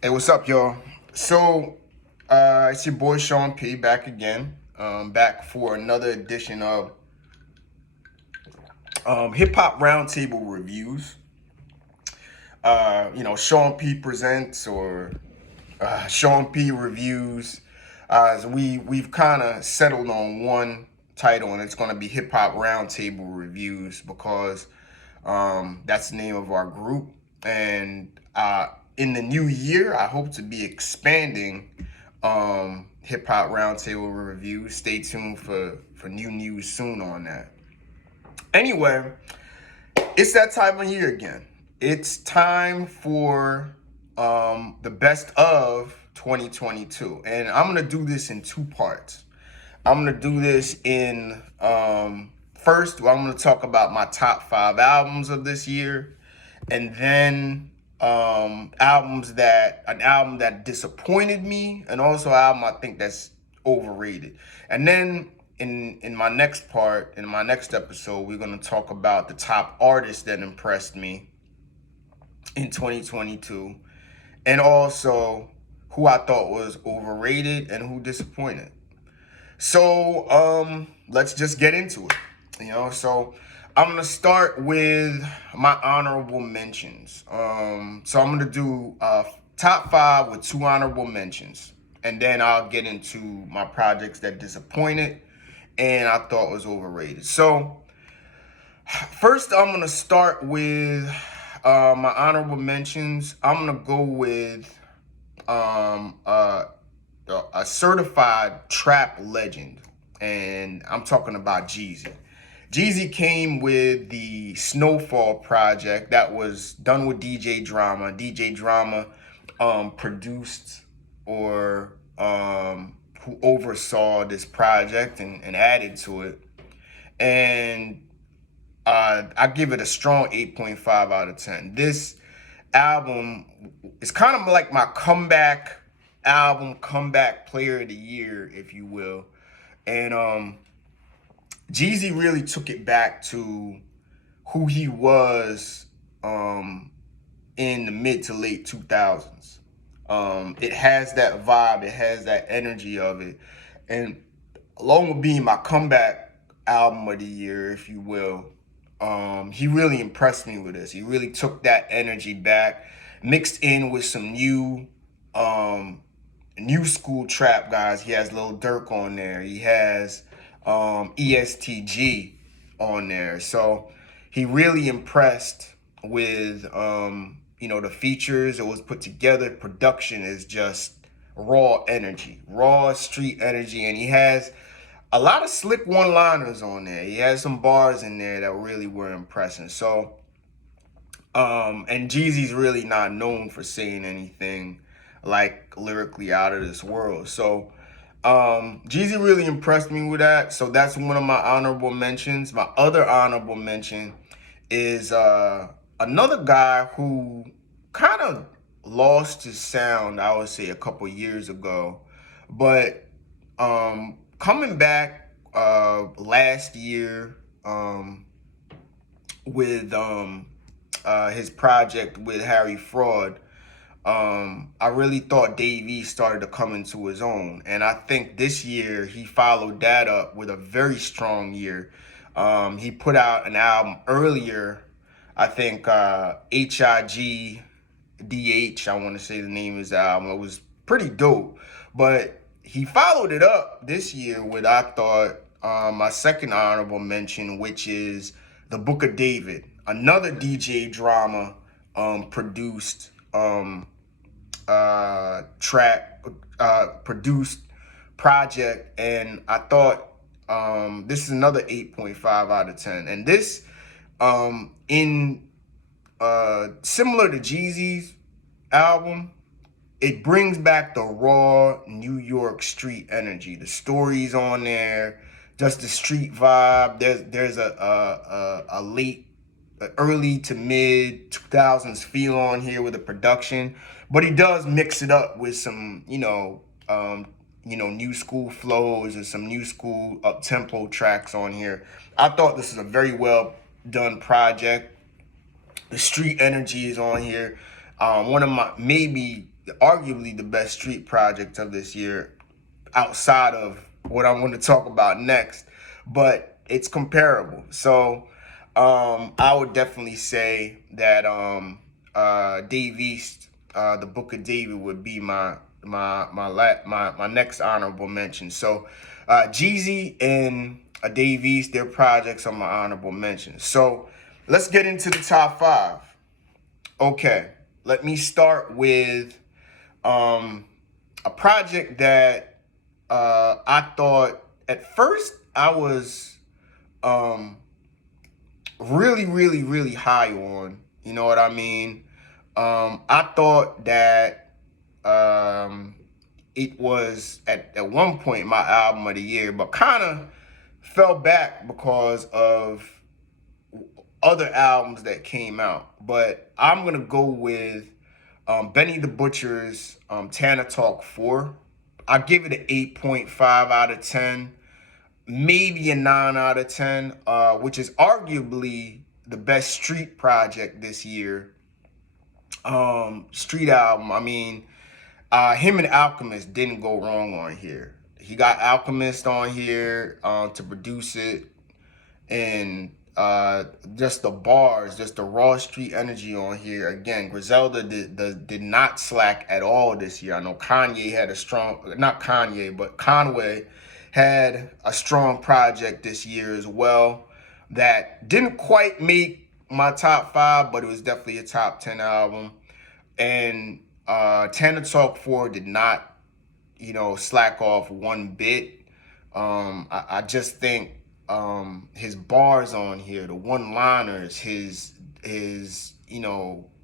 Hey, what's up, y'all? It's your boy Sean P back again. Back for another edition of Hip Hop Roundtable Reviews. Sean P presents or Sean P reviews. So we've kind of settled on one title, and it's going to be Hip Hop Roundtable Reviews because that's the name of our group. And in the new year, I hope to be expanding Hip Hop Roundtable Reviews. Stay tuned for new news soon on that. Anyway, it's that time of year again. It's time for the best of 2022. And I'm going to do this in two parts. I'm going to do this in first, I'm going to talk about my top 5 albums of this year. And then an album that disappointed me, and also an album I think that's overrated. And then in my next part, in my next episode, we're going to talk about the top artists that impressed me in 2022, and also who I thought was overrated and who disappointed. So let's just get into it. So I'm gonna start with my honorable mentions. So I'm gonna do top 5 with 2 honorable mentions, and then I'll get into my projects that disappointed and I thought was overrated. So first, I'm gonna start with my honorable mentions. I'm gonna go with um, uh, a certified trap legend, and I'm talking about Jeezy. Jeezy came with the Snowfall project that was done with DJ Drama. DJ Drama produced or who oversaw this project and added to it. And I give it a strong 8.5 out of 10. This album is kind of like my comeback album, comeback player of the year, if you will. And Jeezy really took it back to who he was in the mid to late 2000s. It has that vibe, it has that energy of it. And along with being my comeback album of the year, if you will, he really impressed me with this. He really took that energy back, mixed in with some new school trap guys. He has Lil Durk on there. He has ESTG on there. So he really impressed with the features. It was put together. Production is just raw energy, raw street energy, and he has a lot of slick one-liners on there. He has some bars in there that really were impressive. So, and Jeezy's really not known for saying anything like lyrically out of this world. So, Jeezy really impressed me with that. So that's one of my honorable mentions. My other honorable mention is another guy who kind of lost his sound, I would say, a couple years ago, but coming back last year with his project with Harry Fraud, I really thought Dave East started to come into his own. And I think this year he followed that up with a very strong year. He put out an album earlier, I think HIGDH, I want to say the name of his album. It was pretty dope. But he followed it up this year with, I thought, my second honorable mention, which is The Book of David, another DJ Drama produced track produced project. And I thought this is another 8.5 out of 10. And this in similar to Jeezy's album, it brings back the raw New York street energy. The stories on there, just the street vibe. There's a late, early to mid 2000s feel on here with the production, but he does mix it up with some new school flows and some new school up tempo tracks on here. I thought this is a very well done project. The street energy is on here. One of my, maybe arguably the best street project of this year, outside of what I'm going to talk about next, but it's comparable. So I would definitely say that Dave East, the Book of David, would be my next honorable mention. So Jeezy and Dave East, their projects are my honorable mentions. So let's get into the top five. Okay, let me start with a project that I thought at first I was really, really, really high on. You know what I mean? I thought that it was at one point my album of the year, but kind of fell back because of other albums that came out. But I'm gonna go with Benny the Butcher's Tana Talk 4. I give it an 8.5 out of 10, maybe a 9 out of 10, which is arguably the best street project this year. Street album. I mean, him and Alchemist didn't go wrong on here. He got Alchemist on here to produce it, and just the bars, just the raw street energy on here. Again, Griselda did not slack at all this year. I know Kanye had a strong, not Kanye, but Conway had a strong project this year as well that didn't quite make my top five, but it was definitely a top 10 album. And Tana Talk 4 did not, slack off one bit. I just think his bars on here, the one-liners, his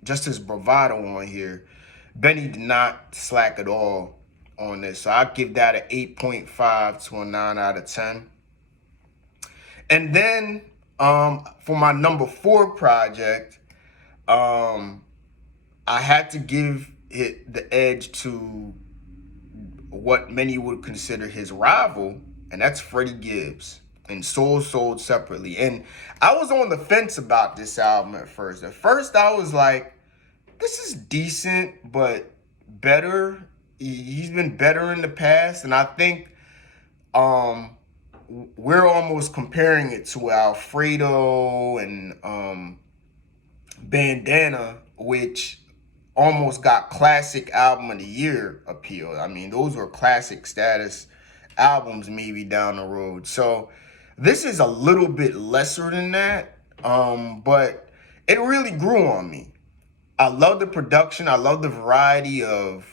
just his bravado on here, Benny did not slack at all on this. So I give that an 8.5 to a 9 out of 10. And then for my number 4 project, I had to give it the edge to what many would consider his rival, and that's Freddie Gibbs and Soul Sold Separately. And I was on the fence about this album at first. At first, I was like, this is decent, but better. He's been better in the past, and I think we're almost comparing it to Alfredo and Bandana, which almost got classic album of the year appeal. I mean, those were classic status albums maybe down the road. So this is a little bit lesser than that, but it really grew on me. I love the production. I love the variety of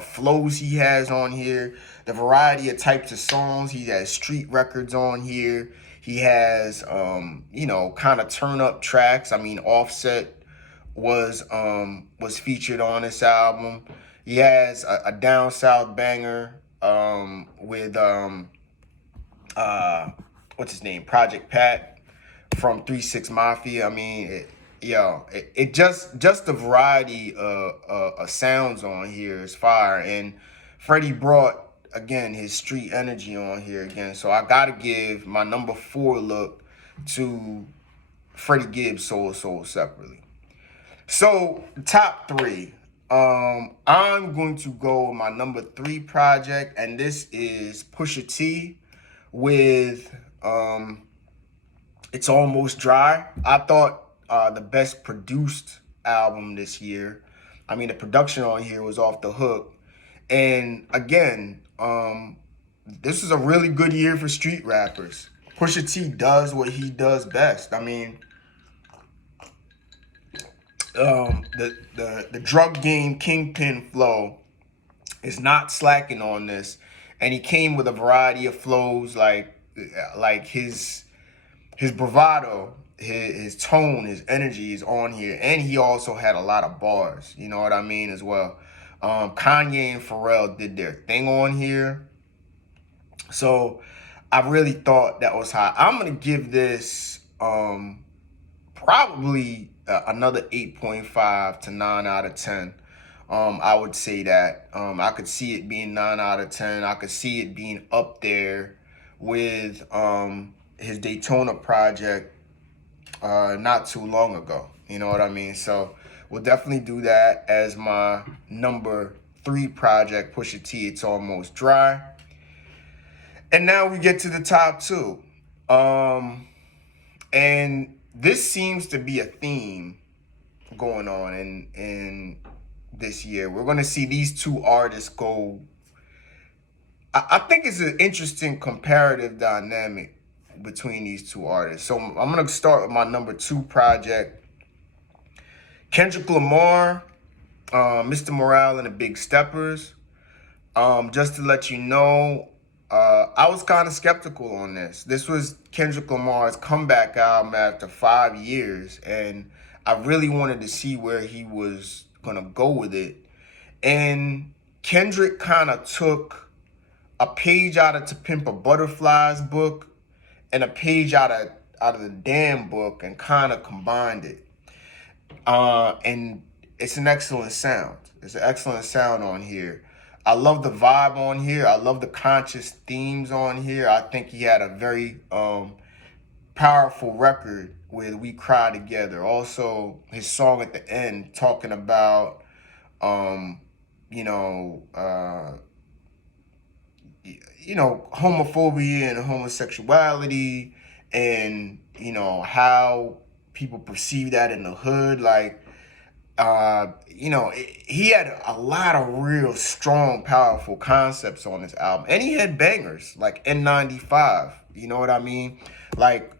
flows he has on here, the variety of types of songs. He has street records on here. He has kind of turn up tracks. I mean, Offset was featured on this album. He has a down south banger with what's his name, Project Pat from 3 6 Mafia. I mean, it just the variety of sounds on here is fire. And Freddie brought again his street energy on here again. So I gotta give my number 4 look to Freddie Gibbs, Soul Separately. So top 3. I'm going to go with my number 3 project, and this is Pusha T with It's Almost Dry. I thought the best produced album this year. I mean, the production on here was off the hook. And again, this is a really good year for street rappers. Pusha T does what he does best. I mean, the drug game kingpin flow is not slacking on this, and he came with a variety of flows like his bravado, his tone, his energy is on here, and he also had a lot of bars. You know what I mean as well. Kanye and Pharrell did their thing on here, so I really thought that was hot. I'm gonna give this probably another 8.5 to 9 out of 10. I would say that I could see it being 9 out of 10. I could see it being up there with his Daytona project not too long ago. You know what I mean? So we'll definitely do that as my number 3 project, Pusha T, It's Almost Dry. And now we get to the top 2. And this seems to be a theme going on in this year. We're going to see these 2 artists go. I think it's an interesting comparative dynamic between these 2 artists. So I'm going to start with my number 2 project, Kendrick Lamar, Mr. Morale and the Big Steppers. Just to let you know, I was kind of skeptical on this. This was Kendrick Lamar's comeback album after 5 years, and I really wanted to see where he was going to go with it. And Kendrick kind of took a page out of To Pimp a Butterfly's book and a page out of the Damn book and kind of combined it. And it's an excellent sound. It's an excellent sound on here. I love the vibe on here. I love the conscious themes on here. I think he had a very powerful record with We Cry Together. Also, his song at the end talking about, homophobia and homosexuality and, how people perceive that in the hood. Like, he had a lot of real strong, powerful concepts on this album. And he had bangers like N95. You know what I mean? Like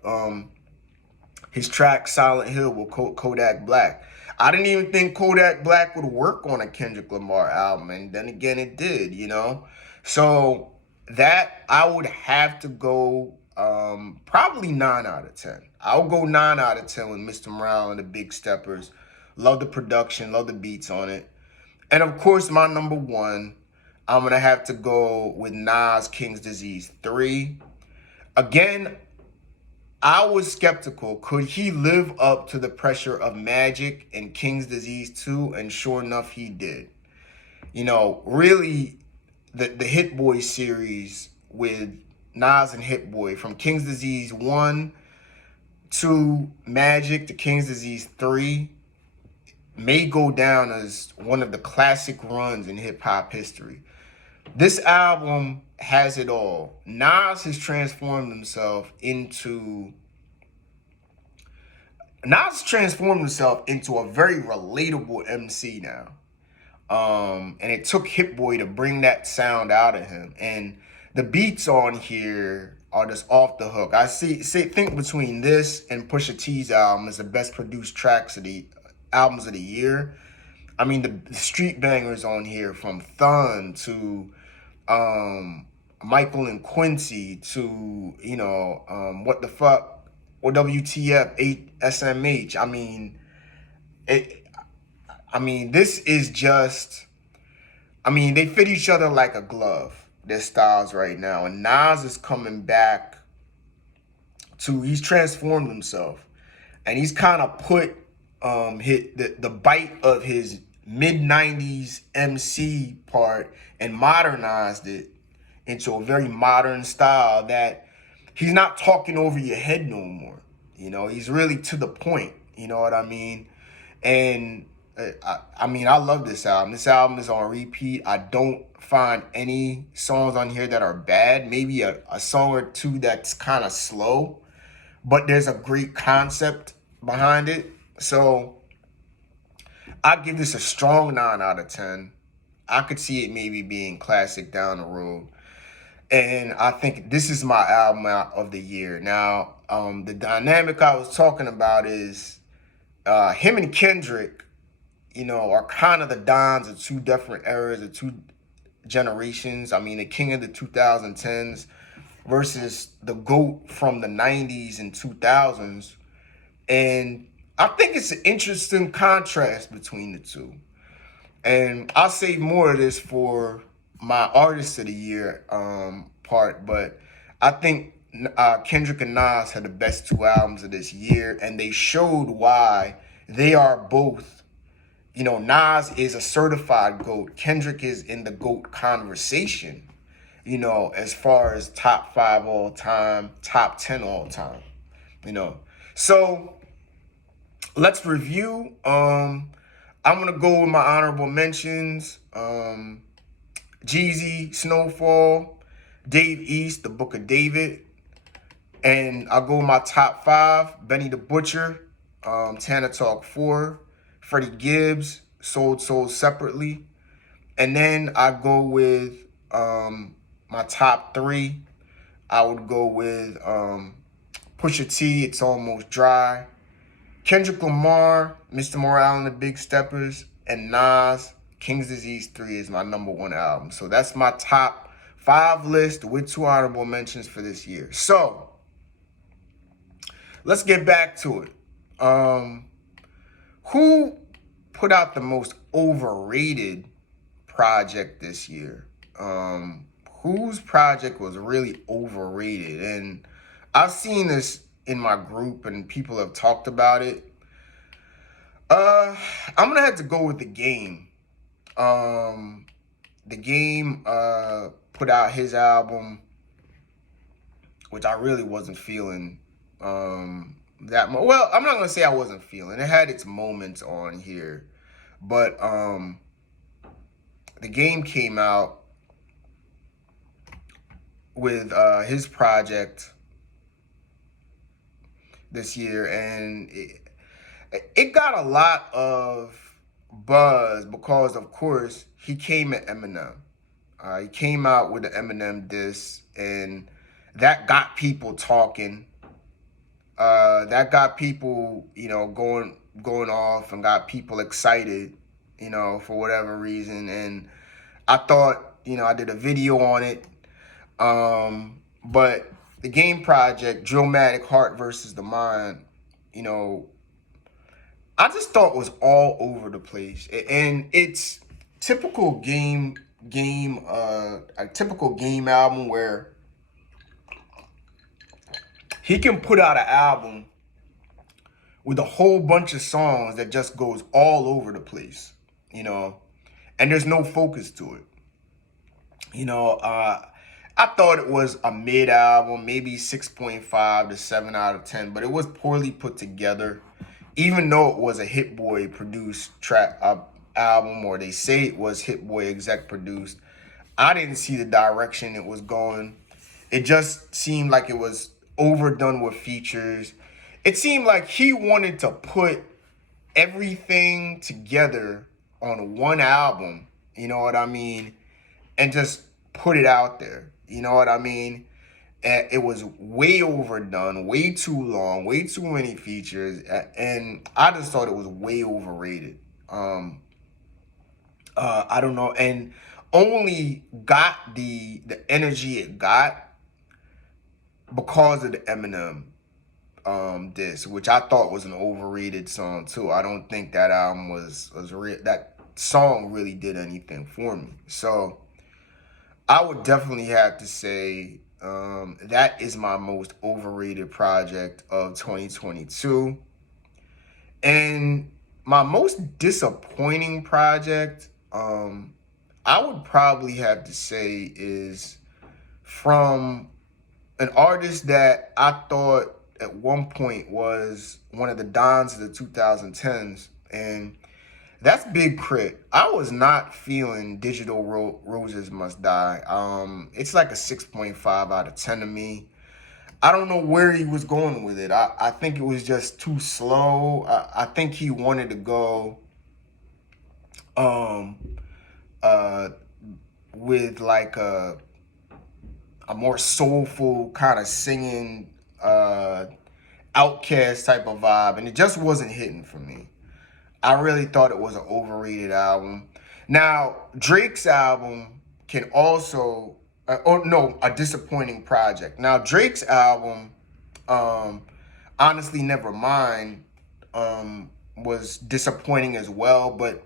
his track Silent Hill with Kodak Black. I didn't even think Kodak Black would work on a Kendrick Lamar album. And then again, it did, So that I would have to go probably 9 out of 10. I'll go 9 out of 10 with Mr. Morale and the Big Steppers. Love the production, love the beats on it. And of course, my number 1, I'm going to have to go with Nas, King's Disease 3. Again, I was skeptical. Could he live up to the pressure of Magic and King's Disease 2? And sure enough, he did. Really, the Hit Boy series with Nas and Hit Boy, from King's Disease 1 to Magic to King's Disease 3, may go down as one of the classic runs in hip-hop history. This album has it all. Nas has transformed himself into a very relatable MC now. And it took Hit Boy to bring that sound out of him. And the beats on here are just off the hook. Think between this and Pusha T's album is the best produced tracks of the albums of the year. I mean, the street bangers on here, from Thun to Michael and Quincy to What the Fuck or WTF SMH. This is just, they fit each other like a glove, their styles right now. And Nas is coming back he's transformed himself, and he's kind of put hit the bite of his mid-90s MC part and modernized it into a very modern style that he's not talking over your head no more. He's really to the point. You know what I mean? And I love this album. This album is on repeat. I don't find any songs on here that are bad. Maybe a song or two that's kind of slow, but there's a great concept behind it. So I give this a strong 9 out of 10. I could see it maybe being classic down the road. And I think this is my album of the year. Now, the dynamic I was talking about is him and Kendrick, are kind of the dons of 2 different eras, of 2 generations. The king of the 2010s versus the GOAT from the 90s and 2000s. And I think it's an interesting contrast between the 2. And I'll save more of this for my Artist of the Year part. But I think Kendrick and Nas had the best 2 albums of this year. And they showed why they are both, Nas is a certified GOAT. Kendrick is in the GOAT conversation, as far as top 5 all time, top 10 all time, So let's review. I'm gonna go with my honorable mentions. Jeezy, Snowfall, Dave East, The Book of David. And I'll go with my top 5. Benny the Butcher, Tana Talk 4, Freddie Gibbs, Sold Separately. And then I go with my top 3. I would go with Pusha T, It's Almost Dry, Kendrick Lamar, Mr. Morale and the Big Steppers, and Nas, King's Disease 3 is my #1 album. So that's my top 5 list with 2 honorable mentions for this year. So let's get back to it. Who put out the most overrated project this year? Whose project was really overrated? And I've seen this in my group and people have talked about it. I'm gonna have to go with The Game. The Game put out his album, which I really wasn't feeling that much. Well, I'm not gonna say I wasn't feeling. It had its moments on here, but The Game came out with his project this year, and it got a lot of buzz because, of course, he came at Eminem. He came out with the Eminem diss, and that got people talking. That got people, going off, and got people excited, for whatever reason. And I thought, I did a video on it. But the Game project, Drillmatic, Heart versus the Mind, I just thought was all over the place, and it's typical a typical Game album where he can put out an album with a whole bunch of songs that just goes all over the place, and there's no focus to it. I thought it was a mid album, maybe 6.5 to 7 out of 10, but it was poorly put together. Even though it was a Hit Boy produced track album, or they say it was Hit Boy exec produced, I didn't see the direction it was going. It just seemed like it was overdone with features. It seemed like he wanted to put everything together on one album, you know what I mean, and just put it out there, you know what I mean? And it was way overdone, way too long, way too many features, and I just thought it was way overrated. I don't know, and only got the energy it got because of the Eminem diss, which I thought was an overrated song too. I don't think that album was real. That song really did anything for me. So I would definitely have to say that is my most overrated project of 2022. And my most disappointing project, I would probably have to say, is from an artist that I thought at one point was one of the dons of the 2010s, and that's Big Crit. I was not feeling Digital Roses Must Die. It's like a 6.5 out of 10 to me. I don't know where he was going with it. I think it was just too slow. I think he wanted to go with like a more soulful kind of singing Outkast type of vibe, and it just wasn't hitting for me. I really thought it was an overrated album. Now, Drake's album can also, a disappointing project. Now, Drake's album, honestly, Nevermind, was disappointing as well, but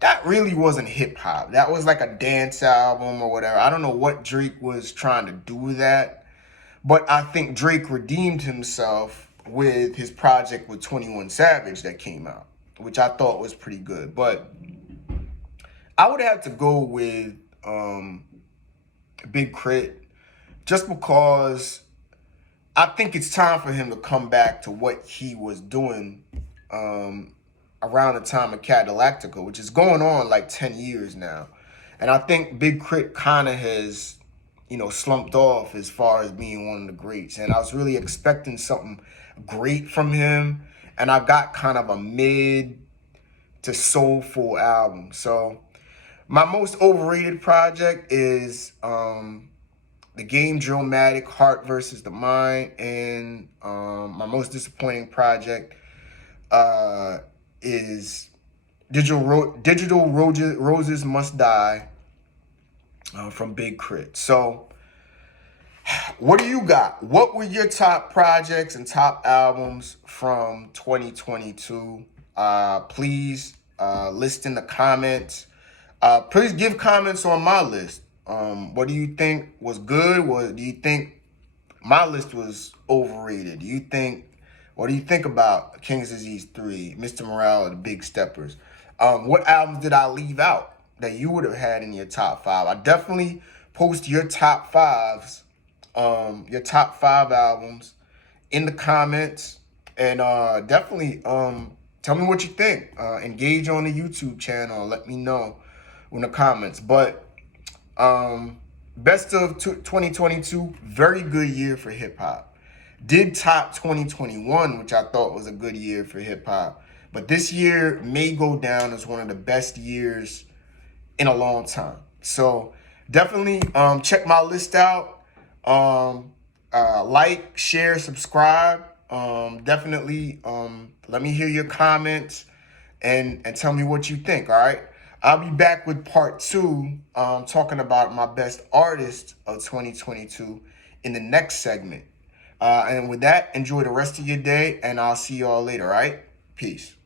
that really wasn't hip hop. That was like a dance album or whatever. I don't know what Drake was trying to do with that, but I think Drake redeemed himself with his project with 21 Savage that came out, which I thought was pretty good. But I would have to go with Big Crit, just because I think it's time for him to come back to what he was doing around the time of Cadillactica, which is going on like 10 years now. And I think Big Crit kind of has, slumped off as far as being one of the greats. And I was really expecting something great from him. And I got kind of a mid to soulful album. So my most overrated project is the game Drillmatic, Heart versus the Mind. And my most disappointing project is Digital Roses Must Die from Big Crit. So what do you got? What were your top projects and top albums from 2022? Please list in the comments. Please give comments on my list. What do you think was good? What do you think my list was overrated? What do you think about King's Disease 3, Mr. Morale, the Big Steppers? What albums did I leave out that you would have had in your top 5? I definitely post your top 5s, your top 5 albums in the comments, and definitely tell me what you think. Engage on the YouTube channel. Let me know in the comments. But best of 2022, very good year for hip hop. Did top 2021, which I thought was a good year for hip hop. But this year may go down as one of the best years in a long time. So definitely check my list out. Like, share, subscribe. Definitely let me hear your comments and tell me what you think, all right? I'll be back with part 2, talking about my best artist of 2022 in the next segment. And with that, enjoy the rest of your day, and I'll see y'all later, all right? Peace.